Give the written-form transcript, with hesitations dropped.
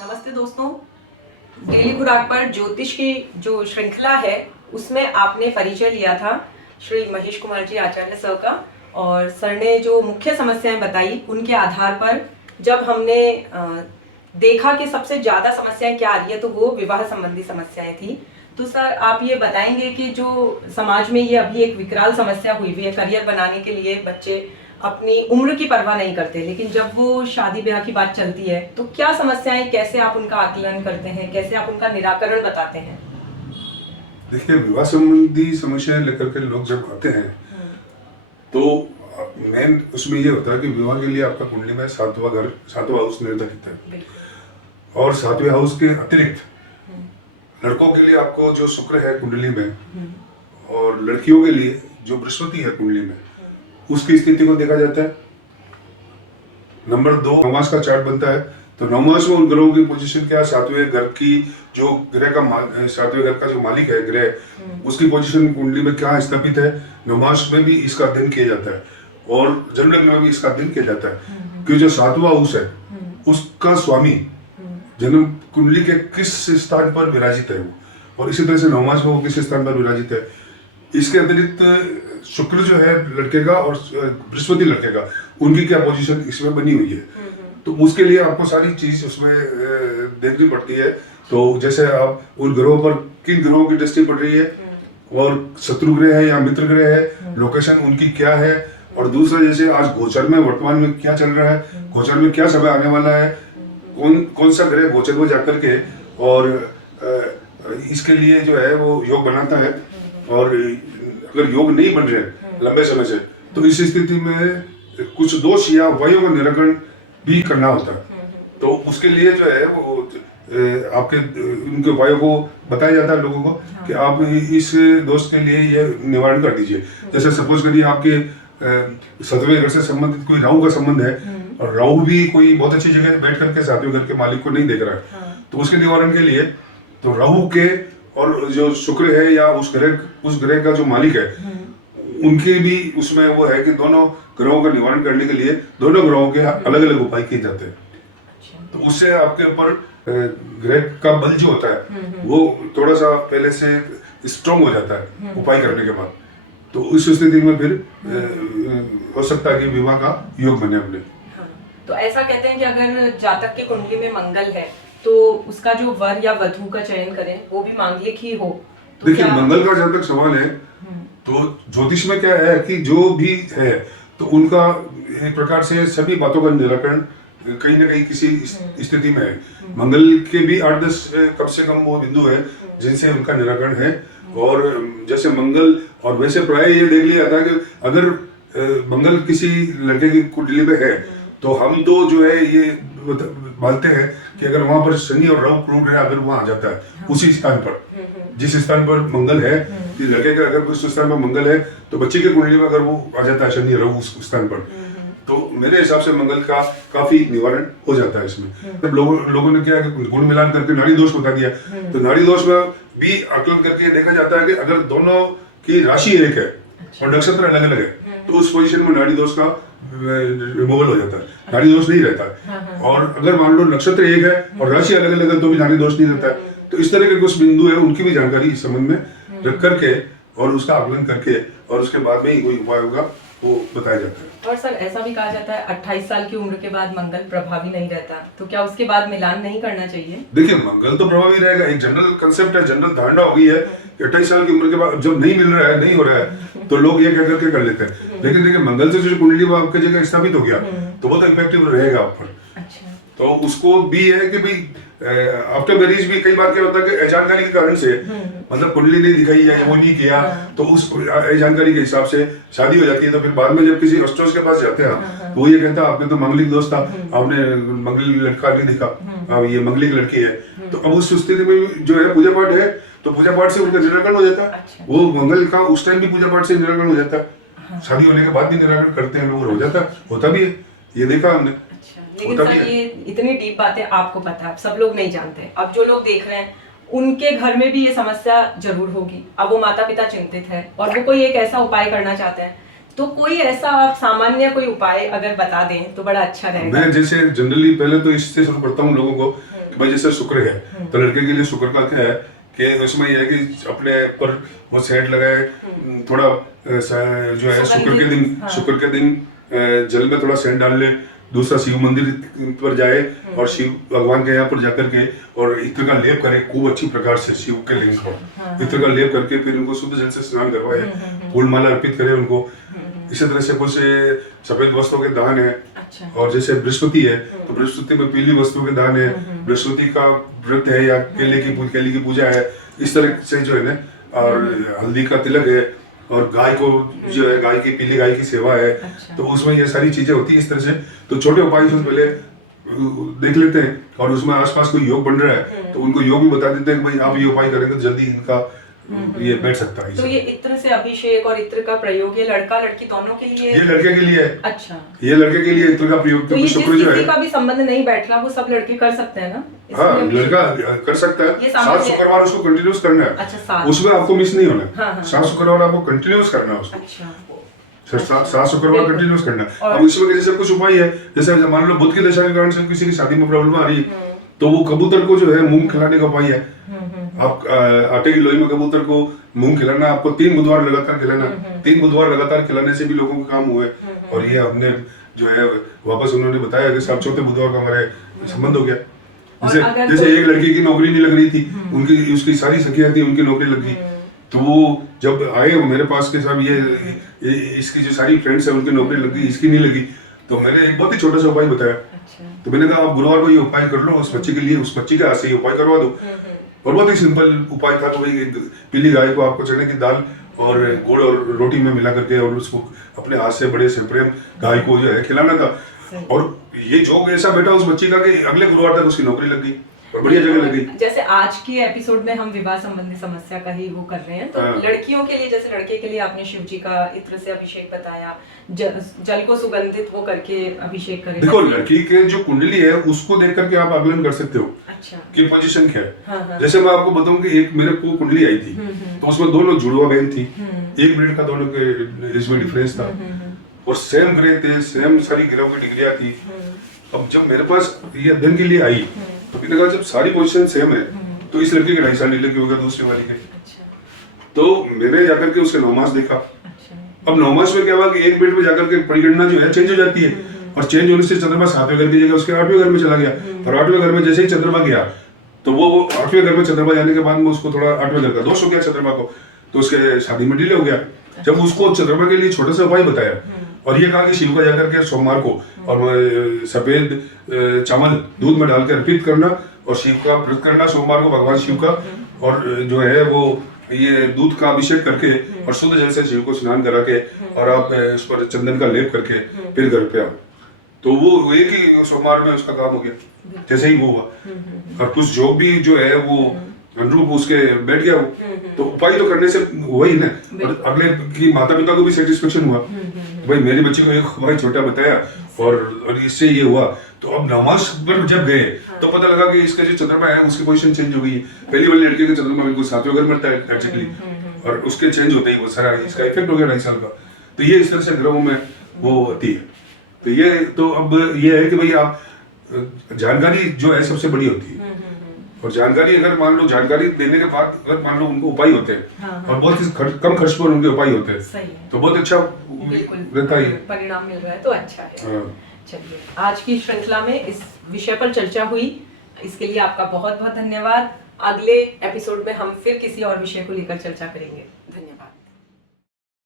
नमस्ते दोस्तों। डेली खुराक पर ज्योतिष की जो श्रृंखला है उसमें आपने परिचय लिया था श्री महेश कुमार जी आचार्य सर का, और सर ने जो मुख्य समस्याएं बताई उनके आधार पर जब हमने देखा कि सबसे ज्यादा समस्याएं क्या आ रही है तो वो विवाह संबंधी समस्याएं थी। तो सर आप ये बताएंगे कि जो समाज में ये अभी एक विकराल समस्या हुई है, करियर बनाने के लिए बच्चे अपनी उम्र की परवाह नहीं करते, लेकिन जब वो शादी ब्याह की बात चलती है तो क्या समस्याएं, कैसे आप उनका आकलन करते हैं, कैसे आप उनका निराकरण बताते हैं? देखिए, विवाह संबंधी समस्याएं लेकर के लोग जब आते हैं तो मेन उसमें ये होता है कि विवाह के लिए आपका कुंडली में सातवां घर, सातवां हाउस निर्धारित है। और सातवें हाउस के अतिरिक्त लड़कों के लिए आपको जो शुक्र है कुंडली में, और लड़कियों के लिए जो बृहस्पति है कुंडली में, उसकी स्थिति को देखा जाता है। नंबर 2, नवमास का चार्ट बनता है तो नवमास में उन ग्रहों की पोजीशन क्या, सातवें घर की जो ग्रह का सातवें घर का जो मालिक है ग्रह, उसकी पोजीशन कुंडली में क्या स्थापित है। नवमास में भी इसका अध्ययन किया जाता है और जन्म लग्न में भी इसका अध्ययन किया जाता है कि जो सातवां हाउस है उसका स्वामी जन्म कुंडली के किस स्थान पर विराजित है वो, और इसी तरह से नवमास में वो किस स्थान पर विराजित है। इसके अतिरिक्त शुक्र जो है लड़के का और बृहस्पति लड़के का, उनकी क्या पोजीशन इसमें बनी हुई है। तो उसके लिए आपको सारी चीज उसमें देखनी पड़ती है। तो जैसे आप उन ग्रहों पर किन ग्रहों की दृष्टि पड़ रही है, और शत्रु ग्रह है या मित्र ग्रह है, लोकेशन उनकी क्या है, और दूसरा जैसे आज गोचर में वर्तमान में क्या चल रहा है, गोचर में क्या समय आने वाला है, कौन सा ग्रह गोचर में जाकर के और इसके लिए जो है वो योग बनाता है। और अगर योग नहीं बन रहे लंबे समय से तो इस स्थिति में कुछ दोष या उपायों का निराकरण भी करना होता है। तो उसके लिए जो है वो आपके उनके उपायों को बताया जाता है लोगों को कि आप इस दोष के लिए ये निवारण कर दीजिए। जैसे सपोज करिए आपके सातवें घर से संबंधित कोई राहु का संबंध है और राहु भी कोई बहुत अच्छी जगह बैठ करके सातवें घर के मालिक को नहीं देख रहा है, तो उसके निवारण के लिए तो राहु के और जो शुक्र है या उस ग्रह का जो मालिक है उनके भी उसमें वो है कि दोनों ग्रहों का निवारण करने के लिए दोनों ग्रहों के अलग अलग उपाय किए जाते हैं। तो उससे आपके ऊपर ग्रह का बल जो होता है वो थोड़ा सा पहले से स्ट्रॉन्ग हो जाता है उपाय करने के बाद। तो उस स्थिति में फिर हो सकता है कि विवाह का योग बने अपने। तो ऐसा कहते हैं कि अगर जातक की कुंडली में मंगल है तो उसका जो वर या वधू का चयन करें वो भी मांगलिक ही हो। तो देखिए, मंगल का जहाँ तक सवाल है तो ज्योतिष में क्या है कि जो भी है तो उनका एक प्रकार से सभी बातों का निराकरण कहीं ना कहीं किसी स्थिति में है। मंगल के भी 8-10 कम से कम वो बिंदु है जिनसे उनका निराकरण है। और जैसे मंगल, और वैसे प्राय ये देख लिया था कि अगर मंगल किसी लड़के की कुंडली में है तो हम तो जो है ये मानते हैं कि अगर वहां पर शनि और राहु क्रूर ग्रह अगर वहां आ जाता है उसी स्थान पर, जिस स्थान पर मंगल है, लड़के का अगर उस स्थान पर मंगल है तो बच्चे की कुंडली में अगर वो आ जाता है शनि राहु उस स्थान पर, तो मेरे हिसाब से मंगल का काफी निवारण हो जाता है इसमें। तब लोगों ने क्या गुण मिलान करके नाड़ी दोष बता दिया, तो नाड़ी दोष में भी आकलन करके देखा जाता है कि अगर दोनों की राशि एक है और नक्षत्र अलग अलग है तो उस पोजीशन में नाड़ी दोष का रिमूवल हो जाता है, नाड़ी दोष नहीं रहता। और अगर मान लो नक्षत्र एक है और राशि अलग अलग है तो भी नाड़ी दोष नहीं रहता है। तो इस तरह के कुछ बिंदु है, उनकी भी जानकारी इस संबंध में रख करके और उसका आकलन करके और उसके बाद में ही कोई उपाय होगा वो बताया जाता है। और सर ऐसा भी कहा जाता है 28 साल की उम्र के बाद मंगल प्रभावी नहीं रहता, तो क्या उसके बाद मिलान नहीं करना चाहिए? देखिए, मंगल तो प्रभावी रहेगा, एक जनरल कंसेप्ट है, जनरल धारणा हो गई है कि 28 साल की उम्र के बाद जब नहीं मिल रहा है, नहीं हो रहा है तो लोग ये कह करके कर लेते हैं। लेकिन देखिए, मंगल से जो कुंडली में आपकी जगह स्थापित हो गया तो वो तो इफेक्टिव रहेगा आप पर। तो उसको भी है कि भाई आफ्टर मैरिज भी कई बार क्या होता है कि अजानकारी के कारण से मतलब कुंडली नहीं दिखाई या वो नहीं किया तो उस जानकारी के हिसाब से शादी हो जाती है। तो फिर बाद में जब किसी एस्ट्रोलॉजर के पास जाते हैं तो वो ये कहता है आपने तो मंगलिक दोष था, आपने मंगलिक लड़का नहीं दिखा, अब ये मंगलिक लड़की है। तो अब उस स्थिति में जो है पूजा पाठ है तो पूजा पाठ से उनका निराकरण हो जाता है। वो मंगल का उस टाइम भी पूजा पाठ से निराकरण हो जाता है, शादी होने के बाद भी निराकरण करते हैं लोग, हो जाता है, होता भी है, ये देखा हमने। लेकिन सर ये इतनी डीप बातें आपको पता है, सब लोग नहीं जानते। अब जो लोग देख रहे हैं उनके घर में भी ये समस्या जरूर होगी। अब वो माता पिता चिंतित है और वो कोई एक ऐसा उपाय करना चाहते हैं, तो कोई ऐसा आप सामान्य कोई उपाय अगर बता दें तो बड़ा अच्छा रहेगा। मैं जैसे जनरली पहले तो इससे शुरू करता हूँ लोगों को कि भाई जैसे शुक्र है, तो लड़के के लिए शुक्र का क्या है कि उसमें यह है कि अपने ऊपर वो सेंट लगाए, थोड़ा जो है शुक्र के दिन जल में थोड़ा सेंट डाल ले, दूसरा शिव मंदिर पर जाए और शिव भगवान के यहाँ पर जाकर के और इत्र का लेप करे खूब अच्छी प्रकार से शिव के लिंग को, इत्र का लेप करके फिर उनको शुद्ध जल से स्नान करवाए, फूल माला अर्पित करे उनको। इसी तरह से कुछ सफेद वस्त्रों के दान है। अच्छा। और जैसे बृहस्पति है तो बृहस्पति में पीली वस्तुओं के दान है, बृहस्पति का व्रत है या केले की पूजा है, इस तरह से जो है ना, और हल्दी का तिलक है, और गाय को जो है पीली गाय की सेवा है। अच्छा। तो उसमें ये सारी चीजें होती है इस तरह से। तो छोटे उपाय से पहले देख लेते हैं, और उसमें आसपास कोई योग बन रहा है तो उनको योग भी बता देते हैं कि भाई आप ये उपाय करेंगे तो जल्दी इनका ये बैठ सकता है। तो ये इत्र से अभिषेक और इत्र का प्रयोग ये लड़का लड़की दोनों के लिए? ये लड़के के लिए है। अच्छा। ये लड़के के लिए इत्र का प्रयोग, तो शुक्र जो है किसी का भी संबंध नहीं बैठ रहा वो सब लड़के कर सकते हैं ना? हाँ, लड़का कर सकता है। 7 शुक्रवार उसको कंटिन्यूस करना है। अच्छा, उसमें आपको मिस नहीं होना। 7 शुक्रवार आपको कंटिन्यूस करना है उसको। अच्छा। 7 शुक्रवार कंटिन्यूस करना है। अब इसमें जैसे कुछ उपाय है, जैसे मान लो बुध की दशा के कारण से किसी की शादी में प्रॉब्लम आ रही है तो वो कबूतर को जो है मूंग खिलाने का उपाय है। आप आटे की लोई में कबूतर को मूंग खिलाना, आपको 3 बुधवार लगातार खिलाना। 3 बुधवार लगातार खिलाने से भी लोगों को काम हुए, और ये हमने जो है वापस उन्होंने बताया कि साहब 4थे बुधवार का हमारे संबंध हो गया। जैसे एक लड़की की नौकरी नहीं लग रही थी, उनकी उसकी सारी सखियां थी, उनकी नौकरी लग गई। तो वो जब आए मेरे पास के साहब ये इसकी जो सारी फ्रेंड्स है उनकी नौकरी लग गई, इसकी नहीं लगी। तो मैंने एक बहुत ही छोटा सा उपाय बताया। तो मैंने कहा आप गुरुवार को ये उपाय कर लो, उस बच्चे के लिए, उस बच्ची के हाथ से ये उपाय करवा दो। और बहुत ही सिंपल उपाय था। तो वही पीली गाय को आपको चने की दाल और गुड़ और रोटी में मिला करके और उसको अपने हाथ से बड़े से प्रेम गाय को जो है खिलाना था। और ये जोग ऐसा बैठा उस बच्ची का कि अगले गुरुवार तक उसकी नौकरी लग गई और बढ़िया जगह लग गई। जैसे आज के एपिसोड में हम विवाह संबंधी समस्या का ही वो कर रहे हैं, तो लड़कियों के लिए, जैसे लड़के के लिए आपने शिव जी का इत्र से अभिषेक बताया, जल को सुगंधित वो करके अभिषेक करें। देखो लड़की के जो कुंडली है उसको देख करके आप आकलन कर सकते हो। अच्छा। कि पोजीशन क्या है। जैसे मैं आपको बताऊं कि एक मेरे को कुंडली आई थी तो उसमें दोनों जुड़वा बहन थी, 1 मिनट का दोनों के इसमें डिफरेंस था, और सेम ग्रह थे, सेम सारी ग्रहों की डिग्रियां थी। अब जब मेरे पास ये अध्ययन के लिए आई तो मैंने कहा जब सारी पोजीशन सेम है तो इस लड़के के 2.5 साल नीले की होगा दूसरे वाली के। तो मैंने जाकर के उसके 9 मास देखा। अब 9 मास में क्या हुआ कि 1 मिनट में जाकर के परिगणना जो है चेंज हो जाती है, और चेंज होने से चंद्रमा 7वें घर की जगह उसके 8वें घर में चला गया। और 8वें घर में जैसे ही चंद्रमा गया तो वो 8वें घर में चंद्रमा जाने के बाद में उसको थोड़ा 8वें घर का दोष हो गया चंद्रमा को, तो उसके शादी में डिले हो गया। जब उसको चंद्रमा के लिए छोटा सा उपाय बताया और ये कहा कि शिव का जाकर के सोमवार को और सफेद चावल दूध में डाल के अर्पित करना और शिव का व्रत करना सोमवार को भगवान शिव का, और जो है वो ये दूध का अभिषेक करके और शुद्ध जल से शिव को स्नान करा के और आप उस पर चंदन का लेप करके फिर घर पे आओ। तो वो एक ही सोमवार में उसका काम हो गया, जैसे ही वो हुआ। और कुछ जो भी जो है वो अनुरूप उसके बैठ गया वो। तो उपाय तो करने से वही ना, और अगले की माता पिता को भी सेटिस्फेक्शन हुआ, भाई मेरी बच्ची को एक उपाय छोटा बताया और इससे ये हुआ। तो अब नमाज पर जब गए तो पता लगा कि इसका जो चंद्रमा है उसकी पोजीशन चेंज हो गई है। पहली वाली लड़की का चंद्रमा बिल्कुल 7वें घर में था एग्जैक्टली, और उसके चेंज होते ही वो सारा इसका इफेक्ट हो गया 2.5 साल का। तो ये इस तरह से ग्रहों में वो होती है। तो ये तो अब ये है कि भाई आप जानकारी जो है सबसे बड़ी होती है, और जानकारी अगर मान लो जानकारी देने के बाद अगर मान लो उनको उपाय होते हैं और बहुत ही कम खर्च पर उनके उपाय होते हैं तो बहुत अच्छा रहता है, परिणाम मिल रहा है तो अच्छा है। चलिए आज की श्रृंखला में इस विषय पर चर्चा हुई, इसके लिए आपका बहुत बहुत धन्यवाद। अगले एपिसोड में हम फिर किसी और विषय को लेकर चर्चा करेंगे। धन्यवाद।